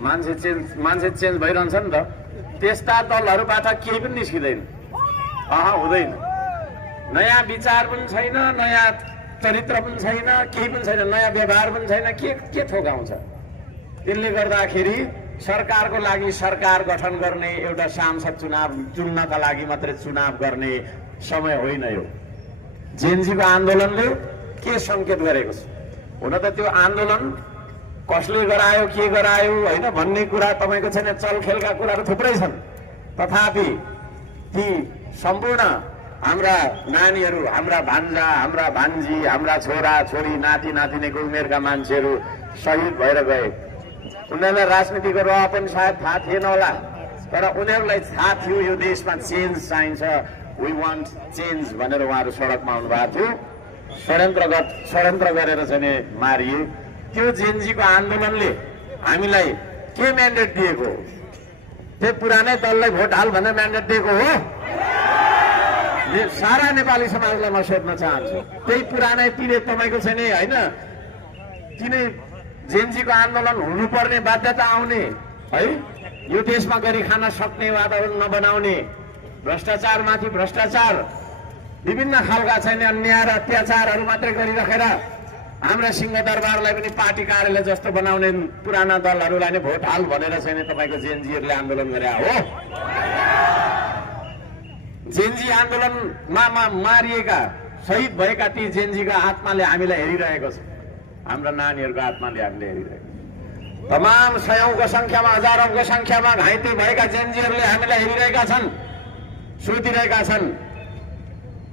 मान्छे चेन्ज भइरहन्छ नि त। त्यस्ता दलहरूबाट केही पनि निस्किँदैन, हुँदैन। नयाँ विचार पनि छैन, नयाँ चरित्र पनि छैन, केही पनि छैन, नयाँ व्यवहार पनि छैन, के थोक आउँछ। त्यसले गर्दाखेरि सरकारको लागि सरकार गठन गर्ने, एउटा सांसद चुनाव चुन्नका लागि मात्रै चुनाव गर्ने समय होइन यो। जेनजीको आन्दोलनले के सङ्केत गरेको छ? हुन त त्यो आन्दोलन कसले गरायो, के गरायो होइन भन्ने कुरा तपाईँको छैन, चलखेलका कुराहरू थुप्रै छन्। तथापि ती सम्पूर्ण हाम्रा नानीहरू, हाम्रा भान्जा, हाम्रा भान्जी, हाम्रा छोरा छोरी, नाति नातिनीको उमेरका मान्छेहरू शहीद भएर गए। उनीहरूलाई राजनीतिको रह पनि सायद थाहा थिएन होला, तर उनीहरूलाई थाहा थियो यो देशमा चेन्ज चाहिन्छ, वी वान्ट चेन्ज भनेर उहाँहरू सडकमा आउनुभएको थियो। षड्यन्त्र गरेर चाहिँ मारिए। त्यो जेनजीको आन्दोलनले हामीलाई के म्यान्डेट दिएको? त्यो पुरानै दललाई भोट हाल भनेर म्यान्डेट दिएको हो? सारा नेपाली समाजलाई म सोध्न चाहन्छु, त्यही पुरानै तिनै तपाईँको छैन होइन, तिनै जेनजीको आन्दोलन हुनुपर्ने बाध्यता आउने है, यो देशमा गरी खान सक्ने वातावरण नबनाउने, भ्रष्टाचारमाथि भ्रष्टाचार, विभिन्न खालका छैन अन्याय र अत्याचारहरू मात्रै गरिराखेर हाम्रा सिंहदरबारलाई पनि पार्टी कार्यालय जस्तो बनाउने पुराना दलहरूलाई नै भोट हाल भनेर चाहिँ तपाईँको जेनजीहरूले आन्दोलन गरे हो। जेनजी आन्दोलनमा मारिएका शहीद भएका ती जेनजीका आत्माले हामीलाई हेरिरहेको छ, हाम्रा नानीहरूको आत्माले हामीले हेरिरहेको छ। तमाम सयौंको संख्यामा, हजारौंको संख्यामा घाइते भएका जेनजीहरूले हामीलाई हेरिरहेका छन्, सोधिरहेका छन्।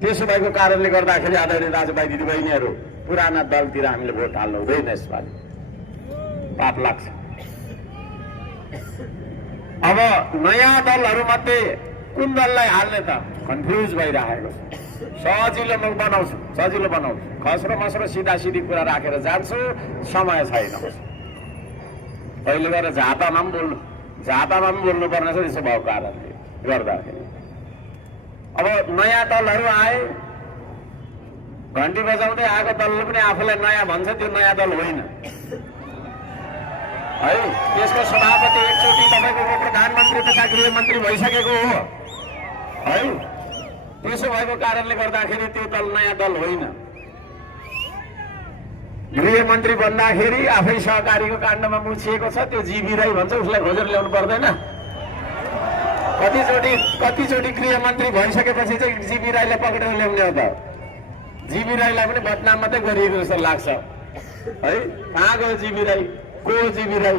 त्यसो भएको कारणले गर्दाखेरि आदरणीय दाजुभाइ दिदीबहिनीहरू, पुराना दलतिर हामीले भोट हाल्नु हुँदैन। यसपालि पाप लाग्छ। अब नयाँ दलहरूमध्ये कुन दललाई हाल्ने त कन्फ्युज भइरहेको छ। सजिलो बनाउँछु, खस्रो मस्रो सिधा सिधी कुरा राखेर जान्छु, समय छैन। अहिले गएर झापामा पनि बोल्नुपर्ने छ। त्यसो भएको कारणले गर्दाखेरि अब नयाँ दलहरू आए, घन्टी बजाउँदै आएको दलले पनि आफूलाई नयाँ भन्छ, त्यो नयाँ दल होइन है। त्यसको सभापति एकचोटि तपाईँको प्रधानमन्त्री तथा गृहमन्त्री भइसकेको हो है। त्यसो भएको कारणले गर्दाखेरि त्यो दल नयाँ दल होइन। गृहमन्त्री भन्दाखेरि आफै सहकारीको काण्डमा मुछिएको छ, त्यो जीवी राई भन्छ, उसलाई खोजेर ल्याउनु पर्दैन। कतिचोटि गृहमन्त्री भइसकेपछि चाहिँ जीवी राईलाई पक्रेर ल्याउने हो त? जीवी राईलाई पनि बदनाम मात्रै गरिएको जस्तो लाग्छ है। कहाँ गयो जीवी राई? को जीवी राई?